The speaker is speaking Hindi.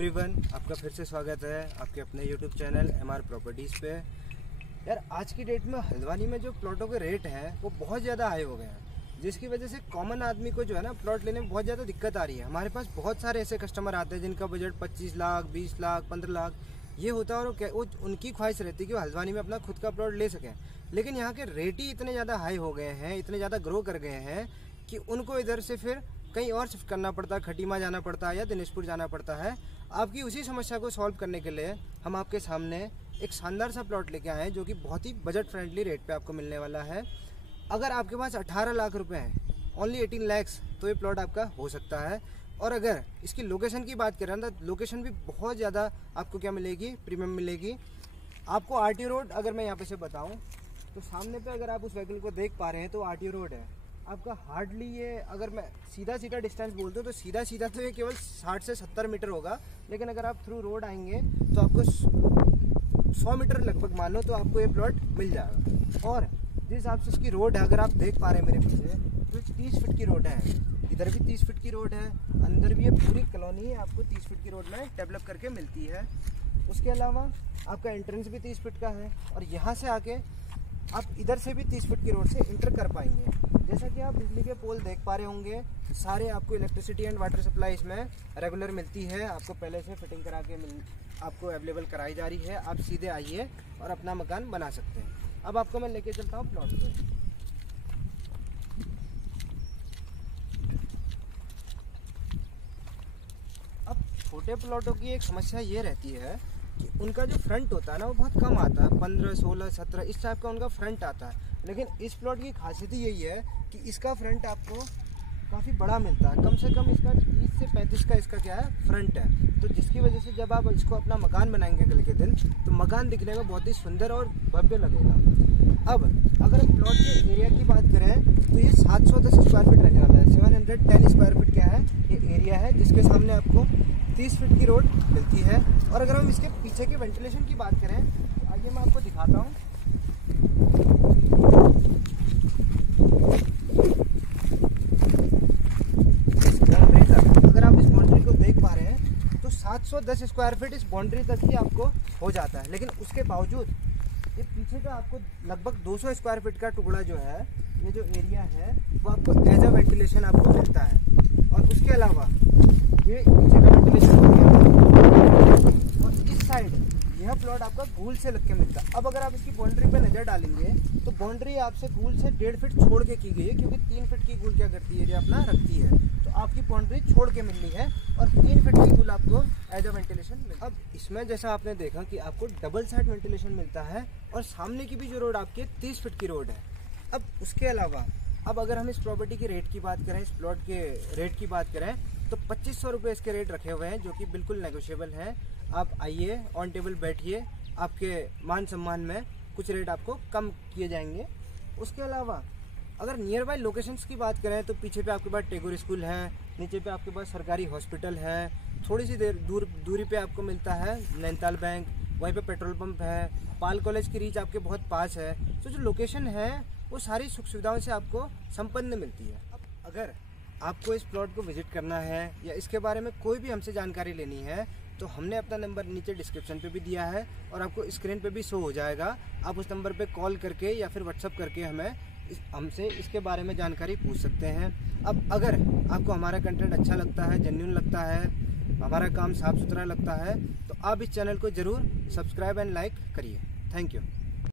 एवरीवन, आपका फिर से स्वागत है आपके अपने यूट्यूब चैनल MR प्रॉपर्टीज़ पे। यार आज की डेट में हल्द्वानी में जो प्लॉटों के रेट हैं वो बहुत ज़्यादा हाई हो गए हैं, जिसकी वजह से कॉमन आदमी को जो है ना प्लॉट लेने में बहुत ज़्यादा दिक्कत आ रही है। हमारे पास बहुत सारे ऐसे कस्टमर आते हैं जिनका बजट 25 लाख 20 लाख 15 लाख ये होता है, और वो उनकी ख्वाहिश रहती है कि वो हल्द्वानी में अपना खुद का प्लॉट ले सकें। लेकिन यहाँ के रेट ही इतने ज़्यादा हाई हो गए हैं, इतने ज़्यादा ग्रो कर गए हैं कि उनको इधर से फिर कहीं और शिफ्ट करना पड़ता है, खटीमा जाना पड़ता है या दिनेशपुर जाना पड़ता है। आपकी उसी समस्या को सॉल्व करने के लिए हम आपके सामने एक शानदार सा प्लॉट लेके आए हैं जो कि बहुत ही बजट फ्रेंडली रेट पे आपको मिलने वाला है। अगर आपके पास 18 लाख रुपए हैं, ओनली 18 लैक्स, तो ये प्लॉट आपका हो सकता है। और अगर इसकी लोकेशन की बात करें तो लोकेशन भी बहुत ज़्यादा आपको क्या मिलेगी, प्रीमियम मिलेगी आपको। RTO रोड अगर मैं यहाँ पे से बताऊँ तो सामने पे अगर आप उस व्हीकल को देख पा रहे हैं तो RTO रोड है आपका। हार्डली ये अगर मैं सीधा डिस्टेंस बोलता हूँ तो सीधा तो ये केवल 60 से 70 मीटर होगा, लेकिन अगर आप थ्रू रोड आएंगे तो आपको 100 मीटर लगभग मानो तो आपको ये प्लॉट मिल जाएगा। और जिस हिसाब से इसकी रोड है, अगर आप देख पा रहे हैं मेरे पीछे, तो 30 फीट की रोड है, इधर भी 30 फीट की रोड है, अंदर भी ये पूरी कॉलोनी आपको 30 फीट की रोड में डेवलप करके मिलती है। उसके अलावा आपका एंट्रेंस भी 30 फीट का है, और यहाँ से आके आप इधर से भी 30 फीट की रोड से इंटर कर पाएंगे। जैसा कि आप बिजली के पोल देख पा रहे होंगे, सारे आपको इलेक्ट्रिसिटी एंड वाटर सप्लाई इसमें रेगुलर मिलती है, आपको पहले से फिटिंग करा के आपको अवेलेबल कराई जा रही है। आप सीधे आइए और अपना मकान बना सकते हैं। अब आपको मैं लेके चलता हूँ प्लॉट पे। अब छोटे प्लॉटों की एक समस्या ये रहती है कि उनका जो फ्रंट होता है ना वो बहुत कम आता है, 15 16 17 इस टाइप का उनका फ्रंट आता है। लेकिन इस प्लॉट की खासियत ही यही है कि इसका फ्रंट आपको काफ़ी बड़ा मिलता है, कम से कम इसका 30 से 35 का इसका क्या है फ्रंट है। तो जिसकी वजह से जब आप इसको अपना मकान बनाएंगे कल के दिन तो मकान दिखने में बहुत ही सुंदर और भव्य लगेगा। अब अगर हम प्लॉट के एरिया की बात करें तो ये 710 स्क्वायर फीट रहने वाला है। 710 स्क्वायर फीट क्या है ये एरिया है, जिसके सामने आपको 30 फीट की रोड मिलती है। और अगर हम इसके पीछे के वेंटिलेशन की बात करें तो आइए मैं आपको दिखाता हूँ। अगर आप इस बाउंड्री को देख पा रहे हैं तो 710 स्क्वायर फीट इस बाउंड्री तक ही आपको हो जाता है। लेकिन उसके बावजूद ये पीछे का आपको लगभग 200 स्क्वायर फीट का टुकड़ा जो है, ये जो एरिया है वो आपको एज अ वेंटिलेशन आपको मिलता है। और उसके अलावा ये पीछे का वेंटिलेशन हो गया, और इस साइड यह प्लॉट आपका गूल से लग के मिलता है। अब अगर आप इसकी बाउंड्री पे नज़र डालेंगे तो बाउंड्री आपसे गूल से 1.5 फीट छोड़ के की गई है, क्योंकि 3 फीट की गूल क्या करती है, एरिया अपना रखती है। तो आपकी बाउंड्री छोड़ के मिलनी है और 3 फीट की गूल आपको एज अ वेंटिलेशन मिलता है। अब इसमें जैसा आपने देखा कि आपको डबल साइड वेंटिलेशन मिलता है, और सामने की भी जो रोड आपकी 30 फीट की रोड है। अब उसके अलावा अब अगर हम इस प्रॉपर्टी के रेट की बात करें, इस प्लॉट के रेट की बात करें तो 2500 रुपये इसके रेट रखे हुए हैं, जो कि बिल्कुल नेगोशिएबल हैं। आप आइए, ऑन टेबल बैठिए, आपके मान सम्मान में कुछ रेट आपको कम किए जाएंगे। उसके अलावा अगर नियर बाय लोकेशंस की बात करें तो पीछे पे आपके पास टेगोर स्कूल है, नीचे पे आपके पास सरकारी हॉस्पिटल है, थोड़ी सी दूरी पे आपको मिलता है नैनीताल बैंक, वहीं पे पेट्रोल पंप है, पाल कॉलेज की रीच आपके बहुत पास है। तो जो लोकेशन है वो सारी सुख सुविधाओं से आपको संपन्न मिलती है। अब अगर आपको इस प्लॉट को विजिट करना है या इसके बारे में कोई भी हमसे जानकारी लेनी है तो हमने अपना नंबर नीचे डिस्क्रिप्शन पे भी दिया है, और आपको स्क्रीन पे भी शो हो जाएगा। आप उस नंबर पे कॉल करके या फिर व्हाट्सअप करके हमसे इसके बारे में जानकारी पूछ सकते हैं। अब अगर आपको हमारा कंटेंट अच्छा लगता है, जेन्युइन लगता है, हमारा काम साफ़ सुथरा लगता है, तो आप इस चैनल को ज़रूर सब्सक्राइब एंड लाइक करिए। Thank you.